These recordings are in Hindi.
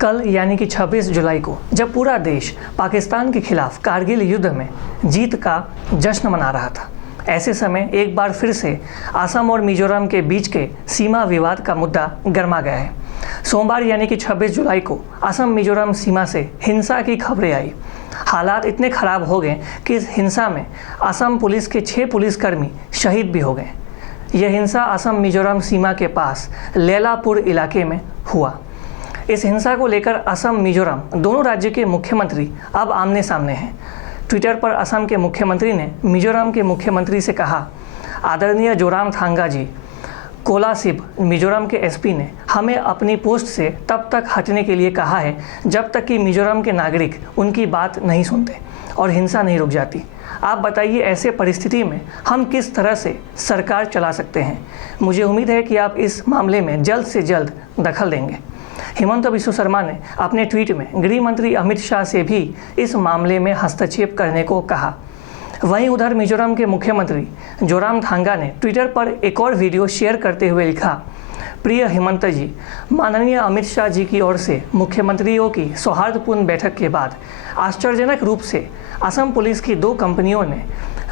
कल यानी कि 26 जुलाई को जब पूरा देश पाकिस्तान के खिलाफ कारगिल युद्ध में जीत का जश्न मना रहा था, ऐसे समय एक बार फिर से असम और मिजोरम के बीच के सीमा विवाद का मुद्दा गर्मा गया है। सोमवार यानी कि 26 जुलाई को असम मिजोरम सीमा से हिंसा की खबरें आई। हालात इतने खराब हो गए कि इस हिंसा में असम पुलिस के 6 पुलिसकर्मी शहीद भी हो गए। यह हिंसा असम मिजोरम सीमा के पास लैलापुर इलाके में हुआ। इस हिंसा को लेकर असम मिजोरम दोनों राज्य के मुख्यमंत्री अब आमने सामने हैं। ट्विटर पर असम के मुख्यमंत्री ने मिजोरम के मुख्यमंत्री से कहा, आदरणीय जोरामथांगा जी, कोलासिब मिजोरम के एसपी ने हमें अपनी पोस्ट से तब तक हटने के लिए कहा है जब तक कि मिजोरम के नागरिक उनकी बात नहीं सुनते और हिंसा नहीं रुक जाती। आप बताइए, ऐसे परिस्थिति में हम किस तरह से सरकार चला सकते हैं। मुझे उम्मीद है कि आप इस मामले में जल्द से जल्द दखल देंगे। हिमंता बिस्वा शर्मा ने अपने ट्वीट में गृह मंत्री अमित शाह से भी इस मामले में हस्तक्षेप करने को कहा। वहीं उधर मिजोरम के मुख्यमंत्री जोरामथांगा ने ट्विटर पर एक और वीडियो शेयर करते हुए लिखा, प्रिय हिमंता जी, माननीय अमित शाह जी की ओर से मुख्यमंत्रियों की सौहार्दपूर्ण बैठक के बाद आश्चर्यजनक रूप से असम पुलिस की 2 कंपनियों ने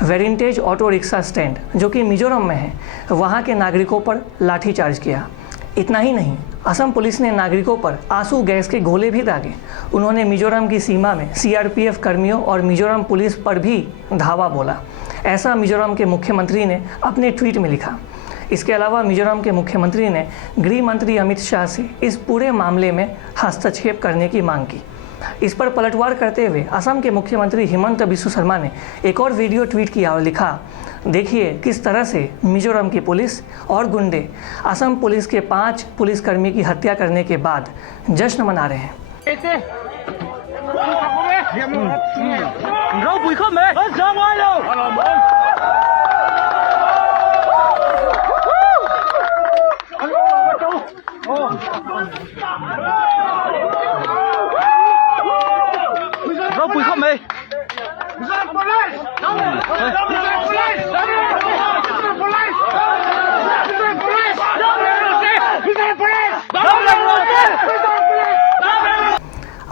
वेरिंटेज ऑटो रिक्शा स्टैंड, जो कि मिजोरम में है, वहां के नागरिकों पर लाठीचार्ज किया। इतना ही नहीं, असम पुलिस ने नागरिकों पर आंसू गैस के गोले भी दागे। उन्होंने मिजोरम की सीमा में सीआरपीएफ कर्मियों और मिजोरम पुलिस पर भी धावा बोला। ऐसा मिजोरम के मुख्यमंत्री ने अपने ट्वीट में लिखा। इसके अलावा मिजोरम के मुख्यमंत्री ने गृह मंत्री अमित शाह से इस पूरे मामले में हस्तक्षेप करने की मांग की। इस पर पलटवार करते हुए असम के मुख्यमंत्री हिमंता बिस्वा शर्मा ने एक और वीडियो ट्वीट किया और लिखा, देखिए किस तरह से मिजोरम की पुलिस और गुंडे असम पुलिस के 5 पुलिसकर्मी की हत्या करने के बाद जश्न मना रहे हैं।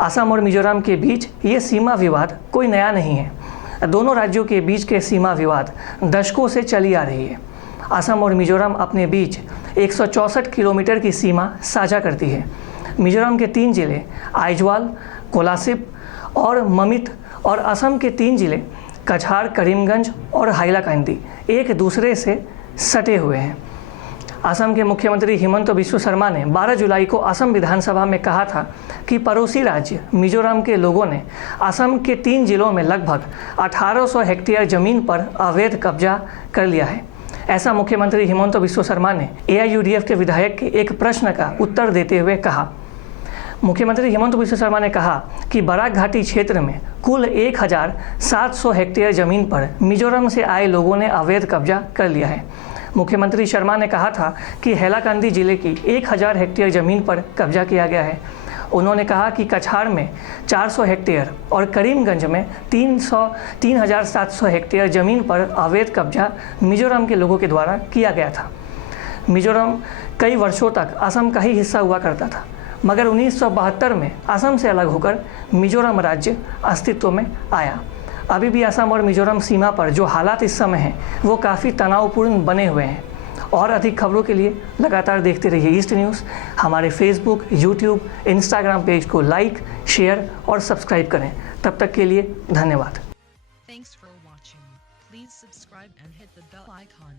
असम और मिजोरम के बीच ये सीमा विवाद कोई नया नहीं है। दोनों राज्यों के बीच के सीमा विवाद दशकों से चली आ रही है। असम और मिजोरम अपने बीच 164 किलोमीटर की सीमा साझा करती है। मिजोरम के 3 जिले आइजवाल, कोलासिब और ममित और असम के 3 जिले कछार, करीमगंज और हाइलाकांदी एक दूसरे से सटे हुए हैं। असम के मुख्यमंत्री हिमंता बिस्वा शर्मा ने 12 जुलाई को असम विधानसभा में कहा था कि पड़ोसी राज्य मिजोरम के लोगों ने असम के 3 जिलों में लगभग 1800 हेक्टेयर जमीन पर अवैध कब्जा कर लिया है। ऐसा मुख्यमंत्री हिमंता बिस्वा शर्मा ने AIUDF के विधायक के एक प्रश्न का उत्तर देते हुए कहा। मुख्यमंत्री हिमंता बिस्वा शर्मा ने कहा कि बराक घाटी क्षेत्र में कुल 1700 हेक्टेयर जमीन पर मिजोरम से आए लोगों ने अवैध कब्जा कर लिया है। मुख्यमंत्री शर्मा ने कहा था कि हैलाकांदी जिले की 1000 हेक्टेयर ज़मीन पर कब्जा किया गया है। उन्होंने कहा कि कछार में 400 हेक्टेयर और करीमगंज में 3700 हेक्टेयर ज़मीन पर अवैध कब्जा मिजोरम के लोगों के द्वारा किया गया था। मिजोरम कई वर्षों तक असम का ही हिस्सा हुआ करता था, मगर 1972 में असम से अलग होकर मिजोरम राज्य अस्तित्व में आया। अभी भी असम और मिजोरम सीमा पर जो हालात इस समय हैं वो काफ़ी तनावपूर्ण बने हुए हैं। और अधिक खबरों के लिए लगातार देखते रहिए ईस्ट न्यूज़। हमारे फेसबुक, यूट्यूब, इंस्टाग्राम पेज को लाइक, शेयर और सब्सक्राइब करें। तब तक के लिए धन्यवाद। Thanks for watching. Please subscribe and hit the bell icon.